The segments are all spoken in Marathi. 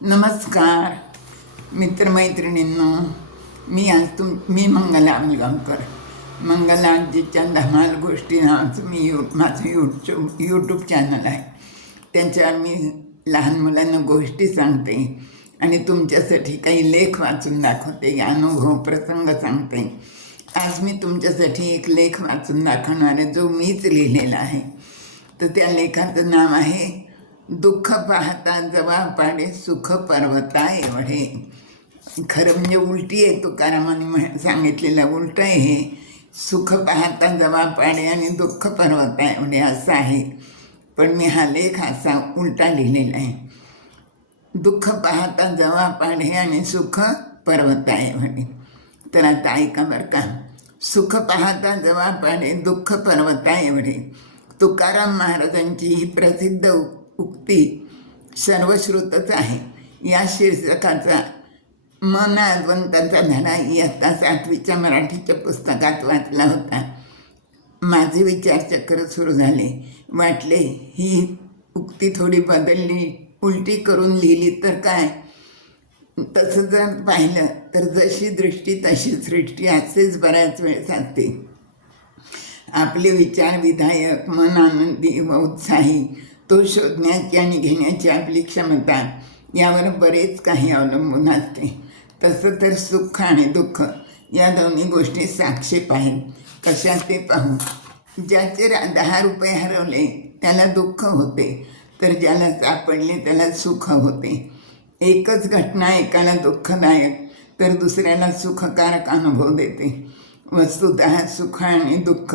नमस्कार मित्रमैत्रिणींनो, मी मंगला अमलगावकर. मंगलाजीच्या धमाल गोष्टी नावाचं माझं यूट्यूब चॅनल आहे. त्याच्यावर मी लहान मुलांना गोष्टी सांगते आणि तुमच्यासाठी काही लेख वाचून दाखवते, अनुभव प्रसंग सांगते. आज मी तुमच्यासाठी एक लेख वाचून दाखवणार आहे जो मीच लिहिलेला आहे. तर त्या लेखाचं नाव आहे दुःख पाहता जवा पाडे सुख पर्वता एवढे. खरं म्हणजे उलटी आहे, तुकारामाने सांगितलेलं उलटं आहे हे. सुख पाहता जवा पाडे आणि दुःख पर्वता एवढे असं आहे, पण मी हा लेख असा उलटा लिहिलेला आहे. दुःख पाहता जवा पाडे आणि सुख पर्वता एवढे. तर आता ऐका बरं का. सुख पाहता जवा पाडे दुःख पर्वता एवढे. तुकाराम महाराजांची ही प्रसिद्ध उक्ती सर्वश्रुतच आहे. या शीर्षकाचा मन आजवंताचा धडा इयत्ता 7वीच्या मराठीच्या पुस्तकात वाचला होता. माझे विचारचक्र सुरू झाले. वाटले ही उक्ती थोडी बदलली, उलटी करून लिहिली तर काय. तसं जर पाहिलं तर जशी दृष्टी तशी सृष्टी असेच बऱ्याच वेळेस असते. आपले विचार विधायक, मन आनंदी व उत्साही, तो शोधण्याची आणि घेण्याची आपली क्षमता यावर बरेच काही अवलंबून असते. तसं तर सुख आणि दुःख या दोन्ही गोष्टी साक्षेप आहेत. कशा ते पाहू. ज्याचे 10 रुपये हरवले त्याला दुःख होते, तर ज्याला सापडले त्याला सुख होते. एकच घटना एकाला दुःखदायक तर दुसऱ्याला सुखकारक अनुभव देते. वस्तुतः सुख आणि दुःख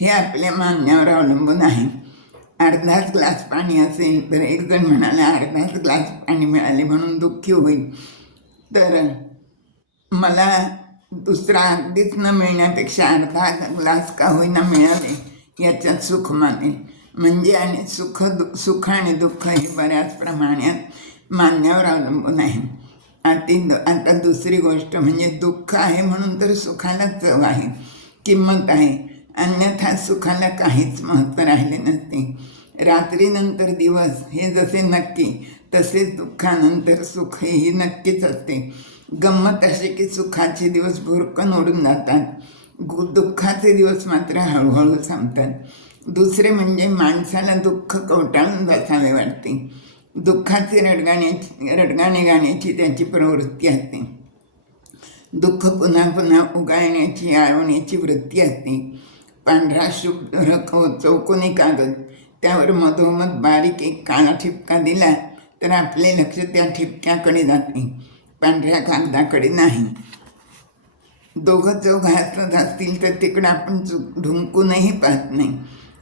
हे आपल्या मानण्यावर अवलंबून आहे. अर्धाच ग्लास पाणी असेल तर एक जण म्हणाला अर्धाच ग्लास पाणी मिळाले म्हणून दुःखी होईल, तर मला दुसरा अगदीच न मिळण्यापेक्षा अर्धा ग्लास का होईना मिळाले याच्यात सुख मानेल. म्हणजे आणि सुख आणि दुःख हे बऱ्याच प्रमाणात मानण्यावर अवलंबून आहे. आता दुसरी गोष्ट म्हणजे दुःख आहे म्हणून तर सुखाला चव आहे, किंमत आहे. अन्यथा सुखाला काहीच महत्त्व राहिले नसते. रात्रीनंतर दिवस हे जसे नक्की, तसेच दुःखानंतर सुख हेही नक्कीच असते. गंमत अशी की सुखाचे दिवस भुरकन ओढून जातात, दुःखाचे दिवस मात्र हळूहळू संपतात. दुसरे म्हणजे माणसाला दुःख कवटाळून बसावे वाटते. दुःखाचे रडगाणे गाण्याची त्याची प्रवृत्ती असते. दुःख पुन्हा पुन्हा उगाळण्याची आळवण्याची वृत्ती असते. पांढरा शुभ्र चौकोनी कागद, त्यावर मधोमध बारीक एक काळा ठिपका दिला तर आपले लक्ष त्या ठिपक्याकडे जाते, पांढऱ्या कागदाकडे नाही. दोघं चौघं हसत असतील तर तिकडं आपण ढुंकूनही पाहत नाही.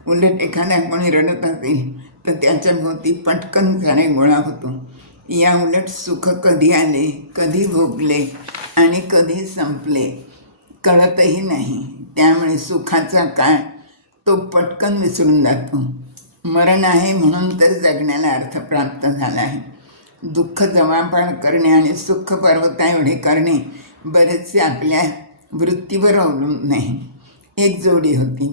उलट एखाद्या कोणी रडत असेल तर त्याच्या भोवती पटकन सारे गोळा होतो. या उलट सुख कधी आले, कधी भोगले आणि कधी संपले कळतही नाही. त्यामुळे सुखाचा काळ तो पटकन विसरून जातो. मरण आहे म्हणून तर जगण्याला अर्थ प्राप्त झाला आहे. दुःख जमापाड करणे आणि सुख पर्वता एवढे करणे बरेचसे आपल्या वृत्तीवर अवलंबून नाही. एक जोडी होती.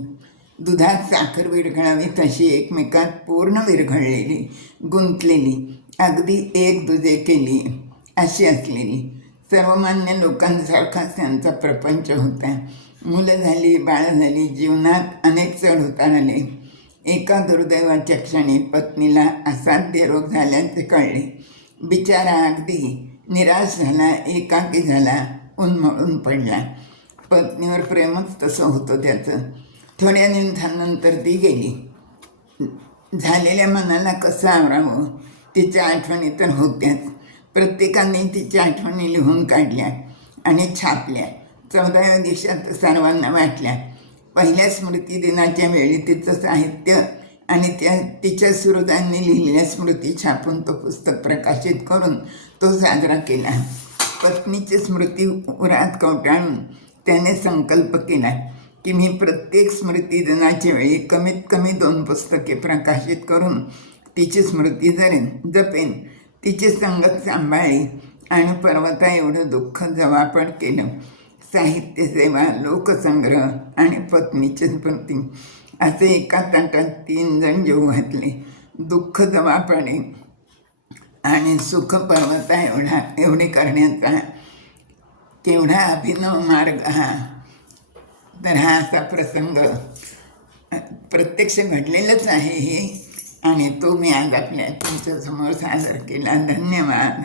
दुधात साखर विरघळावी तशी एकमेकात पूर्ण विरघळलेली, गुंतलेली, अगदी एक दुजे केली अशी असलेली. सर्वमान्य लोकांसारखाच त्यांचा प्रपंच होता. मुलं झाली, बाळं झाली, जीवनात अनेक चढ उतार आले. एका दुर्दैवाच्या क्षणी पत्नीला असाध्य रोग झाल्याचे कळले. बिचारा अगदी निराश झाला, एकाकी झाला, उन्मळून पडला. पत्नीवर प्रेमच तसं होतं त्याचं. थोड्या दिवसानंतर ती गेली. झालेल्या मनाला कसं आवरावं. तिच्या आठवणी तर होत्याच. प्रत्येकाने तिच्या आठवणी लिहून काढल्या आणि छापल्या. 14व्या दिवसात सर्वांना वाटल्या. पहिल्या स्मृतिदिनाच्या वेळी तिचं साहित्य आणि तिच्या सुहृदांनी लिहिलेल्या स्मृती छापून तो पुस्तक प्रकाशित करून तो साजरा केला. पत्नीची स्मृती उरात कवटाळून त्याने संकल्प केला की मी प्रत्येक स्मृतिदिनाच्या वेळी कमीत कमी 2 पुस्तके प्रकाशित करून तिची स्मृती जपेन, तिची संगत सांभाळली आणि पर्वता एवढं दुःख जवापड केलं. साहित्यसेवा, लोकसंग्रह आणि पत्नीची स्मृती असे एका ताटात 3 जण जेवू घातले. दुःख जवापडे आणि सुखपर्वता एवढे करण्याचा केवढा अभिनव मार्ग हा. तर हा असा प्रसंग प्रत्यक्ष घडलेलंच आहे हे, आणि तो मी आज तुमच्यासमोर सादर केला. धन्यवाद.